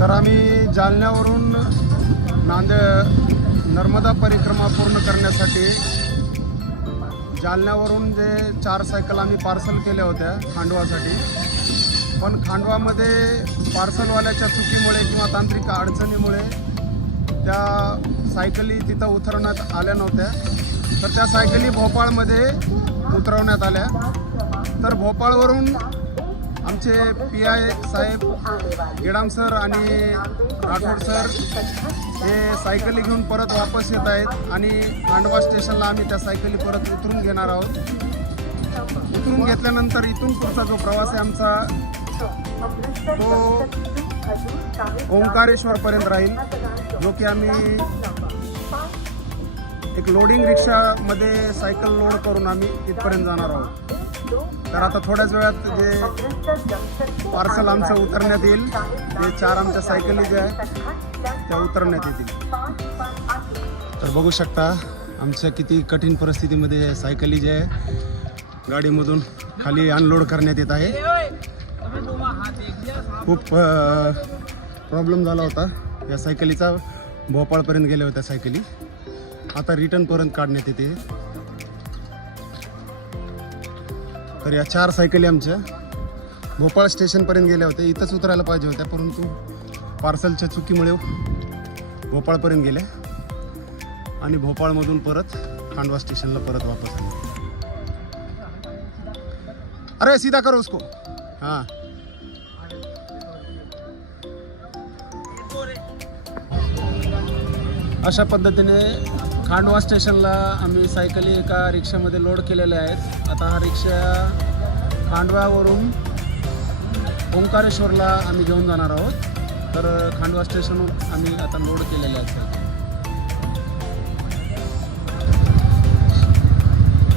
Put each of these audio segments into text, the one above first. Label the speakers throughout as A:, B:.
A: तर आम्ही जालन्यावरून नांदेड नर्मदा परिक्रमा पूर्ण करण्यासाठी जालन्यावरून जे चार सायकल आम्ही पार्सल केल्या होत्या खांडवासाठी. पण खांडवामध्ये पार्सलवाल्याच्या चुकीमुळे किंवा तांत्रिक अडचणीमुळे त्या सायकली तिथं उतरवण्यात आल्या नव्हत्या. तर त्या सायकली भोपाळमध्ये उतरवण्यात आल्या. तर भोपाळवरून आमचे पी आय साहेब गेडाम सर आणि राठोड सर हे सायकली घेऊन परत वापस येत आहेत आणि खांडवा स्टेशनला आम्ही त्या सायकली परत उतरून घेणार आहोत. उतरून घेतल्यानंतर इथून पुढचा जो प्रवास आहे आमचा तो ओंकारेश्वरपर्यंत राहील जो की आम्ही एक लोडिंग रिक्षामध्ये सायकल लोड करून आम्ही इथपर्यंत जाणार आहोत. तर आता थोड्याच वेळात जे पार्सल आमचं उतरण्यात येईल जे चार आमच्या सायकली ज्या आहेत त्या उतरण्यात येतील. तर बघू शकता आमच्या किती कठीण परिस्थितीमध्ये सायकली जे आहे गाडीमधून खाली अनलोड करण्यात येत आहे. खूप प्रॉब्लेम झाला होता. या सायकलीचा भोपाळपर्यंत गेल्या होत्या सायकली आता रिटर्नपर्यंत काढण्यात येते. तर या चार सायकली आमच्या भोपाळ स्टेशनपर्यंत गेल्या होत्या. इथंच उतरायला पाहिजे होत्या परंतु पार्सलच्या चुकीमुळे भोपाळपर्यंत गेल्या. आणि भोपाळमधून परत खांडवा स्टेशनला परत वापस आले. अरे सीधा करो उसको. हां. अशा पद्धतीने खांडवा स्टेशनला आम्ही सायकली एका रिक्षामध्ये लोड केलेल्या आहेत. आता हा रिक्षा खांडव्यावरून ओंकारेश्वरला आम्ही घेऊन जाणार आहोत. तर खांडवा स्टेशन आम्ही आता लोड केलेले आहेत.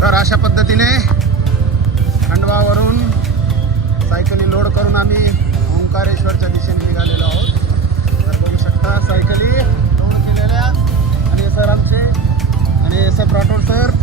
A: तर अशा पद्धतीने खंडवावरून सायकली लोड करून आम्ही ओंकारेश्वरच्या दिशेने निघालेलो आहोत. तर बघू शकता सायकली आणि हे सर